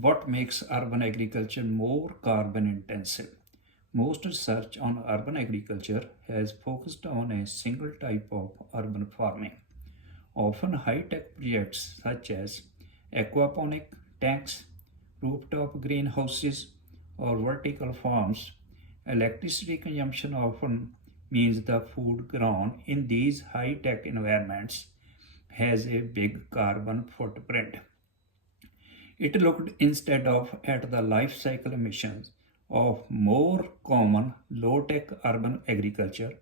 What makes urban agriculture more carbon intensive? Most research on urban agriculture has focused on a single type of urban farming. Often high tech projects such as aquaponic tanks, rooftop greenhouses, or vertical farms, electricity consumption often means the food grown in these high tech environments has a big carbon footprint. It looked instead of at the life cycle emissions of more common low-tech urban agriculture,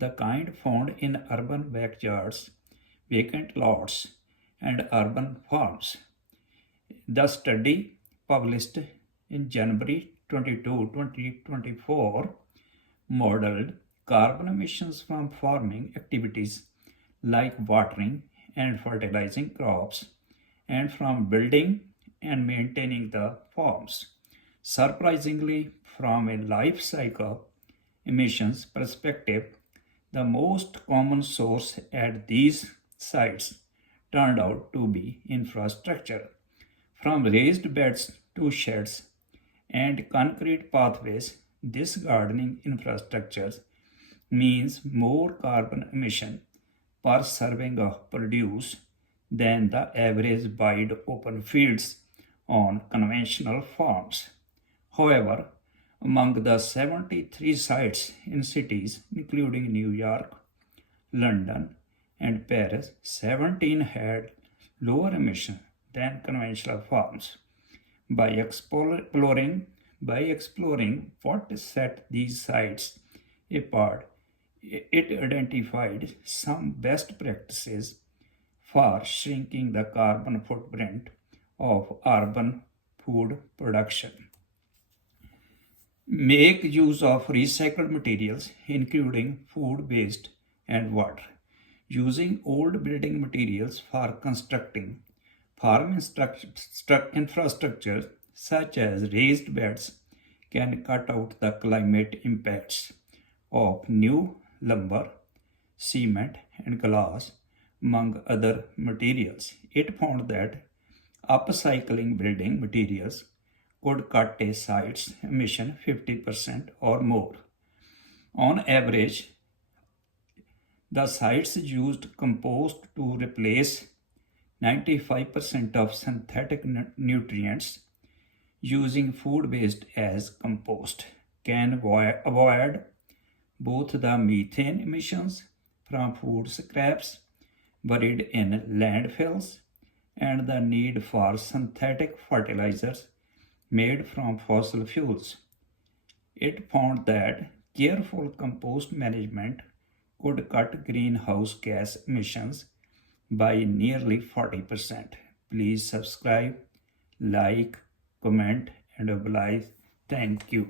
the kind found in urban backyards, vacant lots, and urban farms. The study, published in January 22, 2024, modeled carbon emissions from farming activities like watering and fertilizing crops and from building and maintaining the farms. Surprisingly, from a life cycle emissions perspective, the most common source at these sites turned out to be infrastructure. From raised beds to sheds and concrete pathways, this gardening infrastructure means more carbon emission per serving of produce than the average wide open fields on conventional farms. However, among the 73 sites in cities including New York, London, and Paris, 17 had lower emission than conventional farms. By exploring, by exploring what set these sites apart, it identified some best practices for shrinking the carbon footprint of urban food production. Make use of recycled materials, including food waste and water. Using old building materials for constructing farm infrastructure, such as raised beds, can cut out the climate impacts of new lumber, cement, and glass, among other materials. It found that upcycling building materials could cut a site's emission 50% or more. On average, the sites used compost to replace 95% of synthetic nutrients. Using food waste as compost can avoid both the methane emissions from food scraps buried in landfills and the need for synthetic fertilizers made from fossil fuels. It found that careful compost management could cut greenhouse gas emissions by nearly 40%. Please subscribe, like, comment, and oblige. Thank you.